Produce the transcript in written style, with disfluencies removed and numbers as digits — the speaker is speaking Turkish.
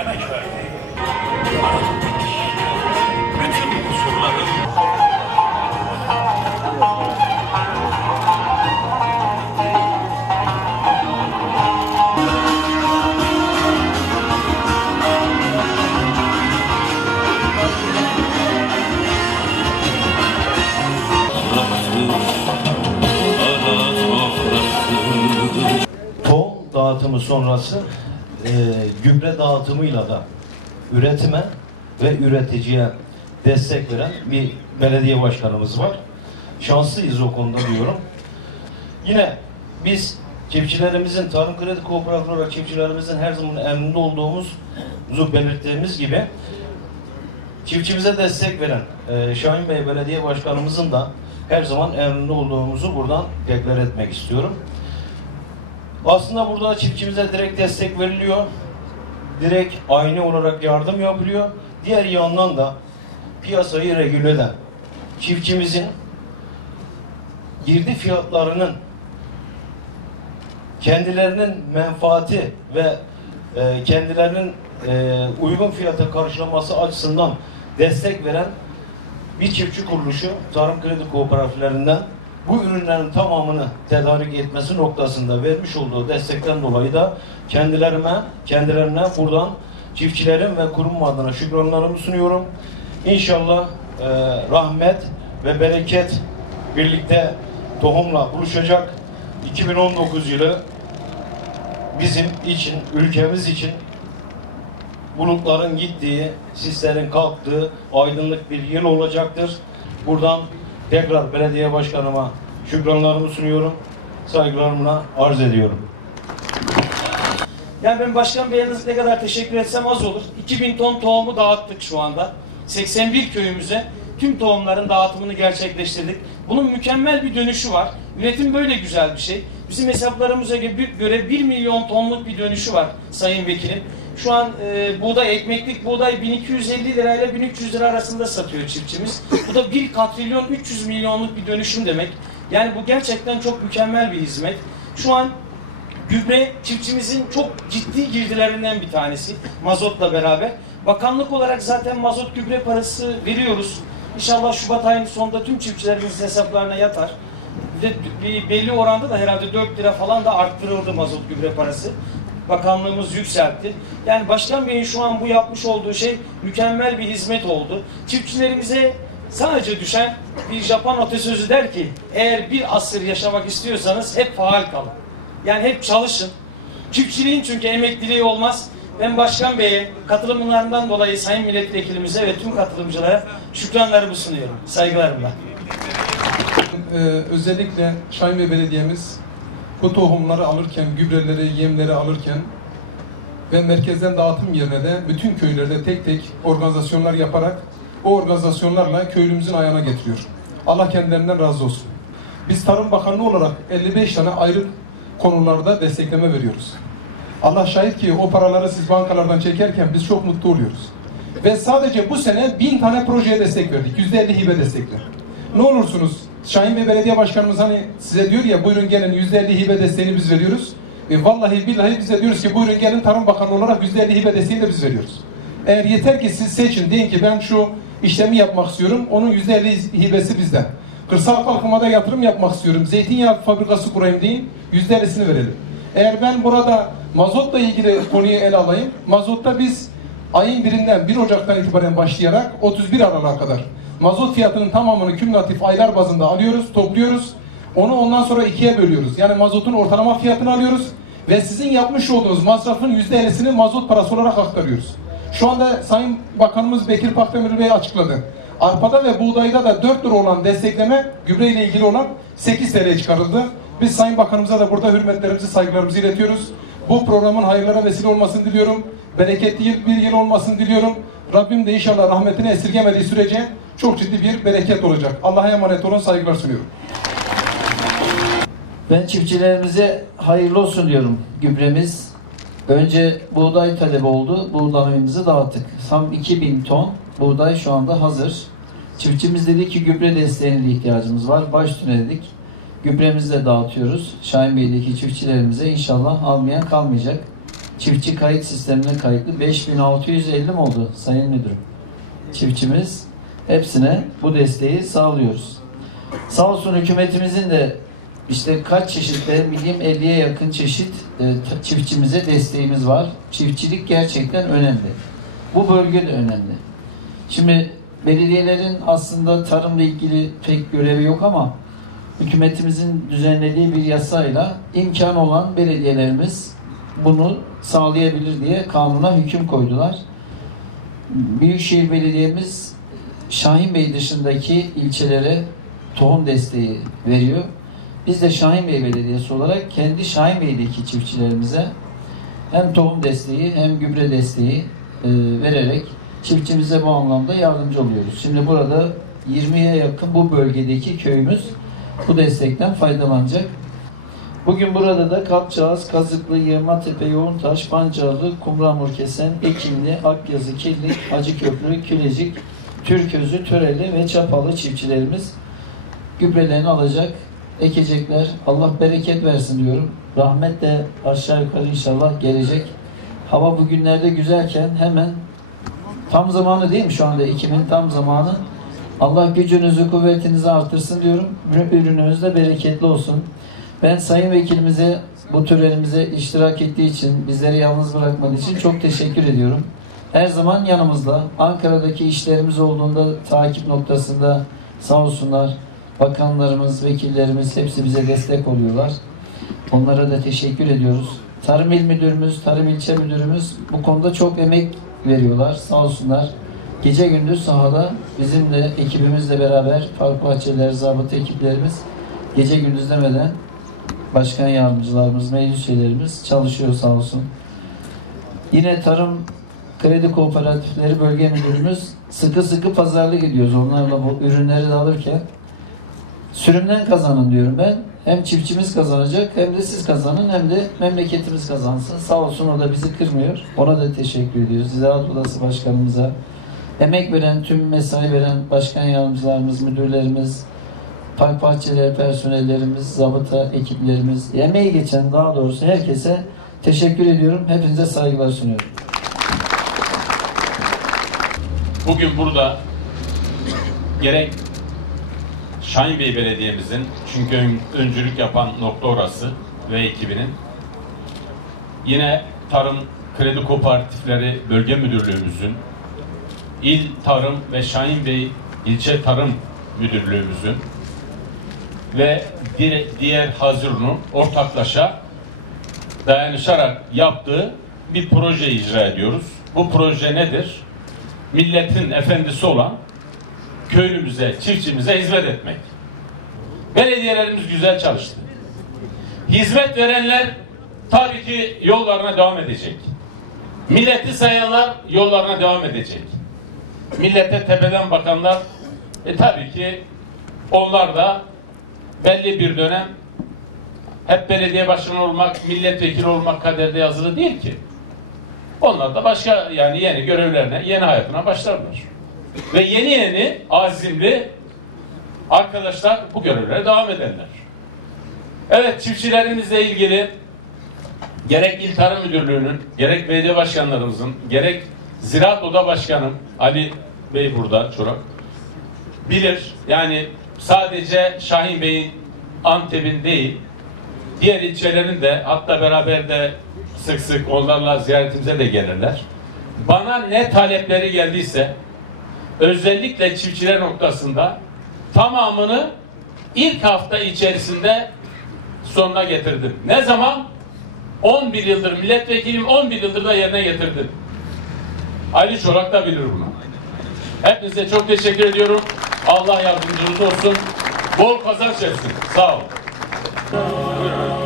yana işareti. Bütün kusurların dağıtımı sonrası gübre dağıtımıyla da üretime ve üreticiye destek veren bir belediye başkanımız var. Şanslıyız o konuda diyorum. Yine biz çiftçilerimizin, Tarım Kredi Kooperatif olarak çiftçilerimizin her zaman emrinde olduğumuzu belirttiğimiz gibi çiftçimize destek veren Şahin Bey Belediye Başkanımızın da her zaman emrinde olduğumuzu buradan deklar etmek istiyorum. Aslında burada çiftçimize direkt destek veriliyor. Direkt aynı olarak yardım yapılıyor. Diğer yandan da piyasayı regüle eden çiftçimizin girdi fiyatlarının kendilerinin menfaati ve kendilerinin uygun fiyata karşılaması açısından destek veren bir çiftçi kuruluşu Tarım Kredi Kooperatiflerinden bu ürünlerin tamamını tedarik etmesi noktasında vermiş olduğu destekten dolayı da kendilerine buradan çiftçilerin ve kurum adına şükranlarımı sunuyorum. İnşallah rahmet ve bereket birlikte tohumla buluşacak. 2019 yılı bizim için, ülkemiz için bulutların gittiği, sislerin kalktığı aydınlık bir yıl olacaktır. Buradan tekrar belediye başkanıma şükranlarımı sunuyorum. Saygılarımla arz ediyorum. Yani ben Başkan Bey'e ne kadar teşekkür etsem az olur. 2000 ton tohumu dağıttık şu anda. 81 köyümüze tüm tohumların dağıtımını gerçekleştirdik. Bunun mükemmel bir dönüşü var. Üretim böyle güzel bir şey. Bizim hesaplarımıza göre 1 milyon tonluk bir dönüşü var Sayın Vekilim. Şu an buğday, ekmeklik buğday 1250 lirayla 1300 lira arasında satıyor çiftçimiz. Bu da 1 katrilyon 300 milyonluk bir dönüşüm demek. Yani bu gerçekten çok mükemmel bir hizmet. Şu an gübre çiftçimizin çok ciddi girdilerinden bir tanesi. Mazotla beraber. Bakanlık olarak zaten mazot gübre parası veriyoruz. İnşallah Şubat ayının sonunda tüm çiftçilerimizin hesaplarına yatar. Bir belli oranda da herhalde 4 lira falan da arttırıldı mazot gübre parası. Bakanlığımız yükseltti. Yani Başkan Bey'in şu an bu yapmış olduğu şey mükemmel bir hizmet oldu. Çiftçilerimize sadece düşen bir Japon atasözü der ki, eğer bir asır yaşamak istiyorsanız hep faal kalın. Yani hep çalışın. Çiftçiliğin çünkü emekliliği olmaz. Ben Başkan Bey'e katılımlarından dolayı Sayın Milletvekilimize ve tüm katılımcılara şükranlarımı sunuyorum. Saygılarımla. Özellikle Şahin Bey Belediye'miz bu tohumları alırken, gübreleri, yemleri alırken ve merkezden dağıtım yerine de bütün köylerde tek tek organizasyonlar yaparak o organizasyonlarla köylümüzün ayağına getiriyor. Allah kendilerinden razı olsun. Biz Tarım Bakanlığı olarak 55 tane ayrı konularda destekleme veriyoruz. Allah şahit ki o paraları siz bankalardan çekerken biz çok mutlu oluyoruz. Ve sadece bu sene 1000 tane projeye destek verdik. %50 hibe destekli. Ne olursunuz Şahin Bey Belediye Başkanımız hani size diyor ya buyurun gelin %50 hibe desteğini biz veriyoruz. Vallahi billahi biz de diyoruz ki buyurun gelin Tarım Bakanı olarak %50 hibe desteğini de biz veriyoruz. Eğer yeter ki siz seçin deyin ki ben şu işlemi yapmak istiyorum. Onun %50 hibesi bizden. Kırsal kalkınmada yatırım yapmak istiyorum. Zeytinyağı fabrikası kurayım deyin. %50'sini verelim. Eğer ben burada mazotla ilgili konuyu ele alayım. Mazotta biz ayın 1 Ocak'tan itibaren başlayarak 31 Aralık'a kadar mazot fiyatının tamamını kümülatif aylar bazında alıyoruz, topluyoruz. Onu ondan sonra ikiye bölüyoruz. Yani mazotun ortalama fiyatını alıyoruz ve sizin yapmış olduğunuz masrafın %50'sini mazot parası olarak aktarıyoruz. Şu anda Sayın Bakanımız Bekir Pakdemir Bey açıkladı. Arpada ve buğdayda da 4 lira olan destekleme gübre ile ilgili olan 8 TL'ye çıkarıldı. Biz Sayın Bakanımıza da burada hürmetlerimizi, saygılarımızı iletiyoruz. Bu programın hayırlara vesile olmasını diliyorum. Bereketli bir yıl olmasını diliyorum. Rabbim de inşallah rahmetini esirgemediği sürece çok ciddi bir bereket olacak. Allah'a emanet olun, saygılar sunuyorum. Ben çiftçilerimize hayırlı olsun diyorum. Gübremiz önce buğday talebi oldu. Buğdayımızı dağıttık. Tam 2000 ton buğday şu anda hazır. Çiftçimiz dedi ki gübre desteğine ihtiyacımız var. Baş üstüne dedik. Gübremizi de dağıtıyoruz. Şahin Bey'deki çiftçilerimize inşallah almayan kalmayacak. çiftçi kayıt sistemine kayıtlı 5650 mi oldu Sayın Müdürüm? Çiftçimiz, hepsine bu desteği sağlıyoruz. Sağ olsun hükümetimizin de işte kaç çeşit, benim bildiğim 50'ye yakın çeşit çiftçimize desteğimiz var. Çiftçilik gerçekten önemli. Bu bölge de önemli. Şimdi belediyelerin aslında tarımla ilgili pek görevi yok ama hükümetimizin düzenlediği bir yasayla imkan olan belediyelerimiz bunu sağlayabilir diye kanuna hüküm koydular. Büyükşehir Belediyemiz Şahinbey dışındaki ilçelere tohum desteği veriyor. Biz de Şahinbey Belediyesi olarak kendi Şahinbey'deki çiftçilerimize hem tohum desteği hem gübre desteği vererek çiftçimize bu anlamda yardımcı oluyoruz. Şimdi burada 20'ye yakın bu bölgedeki köyümüz bu destekten faydalanacak. Bugün burada da Kapçağız, Kazıklı, Yığmatepe, Yoğuntaş, Pancarlı, Kumramurkesen, Ekinli, Akyazı, Kirlik, Hacıköprü, Külecik, Türközü, Töreli ve Çapalı çiftçilerimiz gübrelerini alacak, ekecekler. Allah bereket versin diyorum. Rahmet de aşağı yukarı inşallah gelecek. Hava bugünlerde güzelken hemen tam zamanı değil mi şu anda? Ekim'in tam zamanı. Allah gücünüzü, kuvvetinizi artırsın diyorum. Ürünümüz de bereketli olsun. Ben Sayın Vekilimize bu törenimize iştirak ettiği için, bizleri yalnız bırakmadığı için çok teşekkür ediyorum. Her zaman yanımızda. Ankara'daki işlerimiz olduğunda takip noktasında sağ olsunlar. Bakanlarımız, vekillerimiz hepsi bize destek oluyorlar. Onlara da teşekkür ediyoruz. Tarım İl Müdürümüz, Tarım İlçe Müdürümüz bu konuda çok emek veriyorlar. Sağ olsunlar. Gece gündüz sahada bizimle, ekibimizle beraber Park Bahçeler, zabıta ekiplerimiz gece gündüz demeden başkan yardımcılarımız, meclis üyelerimiz çalışıyor sağ olsun. Yine Tarım Kredi Kooperatifleri Bölge Müdürümüz sıkı sıkı pazarlık ediyoruz. Onlarla bu ürünleri de alırken sürümden kazanın diyorum ben. Hem çiftçimiz kazanacak, hem de siz kazanın, hem de memleketimiz kazansın. Sağ olsun, o da bizi kırmıyor. Ona da teşekkür ediyoruz. Ziraat Odası Başkanımıza, emek veren, tüm mesai veren başkan yardımcılarımız, müdürlerimiz, park bahçeleri personellerimiz, zabıta ekiplerimiz, emeği geçen daha doğrusu herkese teşekkür ediyorum. Hepinize saygılar sunuyorum. Bugün burada gerek Şahinbey Belediye'mizin, çünkü öncülük yapan nokta orası ve ekibinin, yine Tarım Kredi Kooperatifleri Bölge Müdürlüğümüzün, İl Tarım ve Şahinbey İlçe Tarım Müdürlüğümüzün ve diğer Hazirun'un ortaklaşa dayanışarak yaptığı bir proje icra ediyoruz. Bu proje nedir? Milletin efendisi olan köylümüze, çiftçimize hizmet etmek. Belediyelerimiz güzel çalıştı. Hizmet verenler tabii ki yollarına devam edecek. Milleti sayanlar yollarına devam edecek. Millete tepeden bakanlar tabii ki onlar da belli bir dönem hep belediye başkanı olmak, milletvekili olmak kaderde yazılı değil ki. Onlar da başka, yani yeni görevlerine, yeni hayatına başlarlar. Ve yeni azimli arkadaşlar bu görevlere devam ederler. Evet, çiftçilerimizle ilgili gerek İl Tarım Müdürlüğü'nün, gerek belediye başkanlarımızın, gerek Ziraat Oda Başkanım Ali Bey burada, Çorak bilir. Yani sadece Şahin Bey'in, Antep'in değil, diğer ilçelerin de, hatta beraber de sık sık onlarla ziyaretimize de gelirler. Bana ne talepleri geldiyse, özellikle çiftçiler noktasında tamamını ilk hafta içerisinde sonuna getirdim. Ne zaman? 11 yıldır milletvekilim, 11 yıldır da yerine getirdim. Ali Çorak da bilir bunu. Hepinize çok teşekkür ediyorum. Allah yardımcınız olsun. Bol kazanç versin. Sağ olun. Buyurun.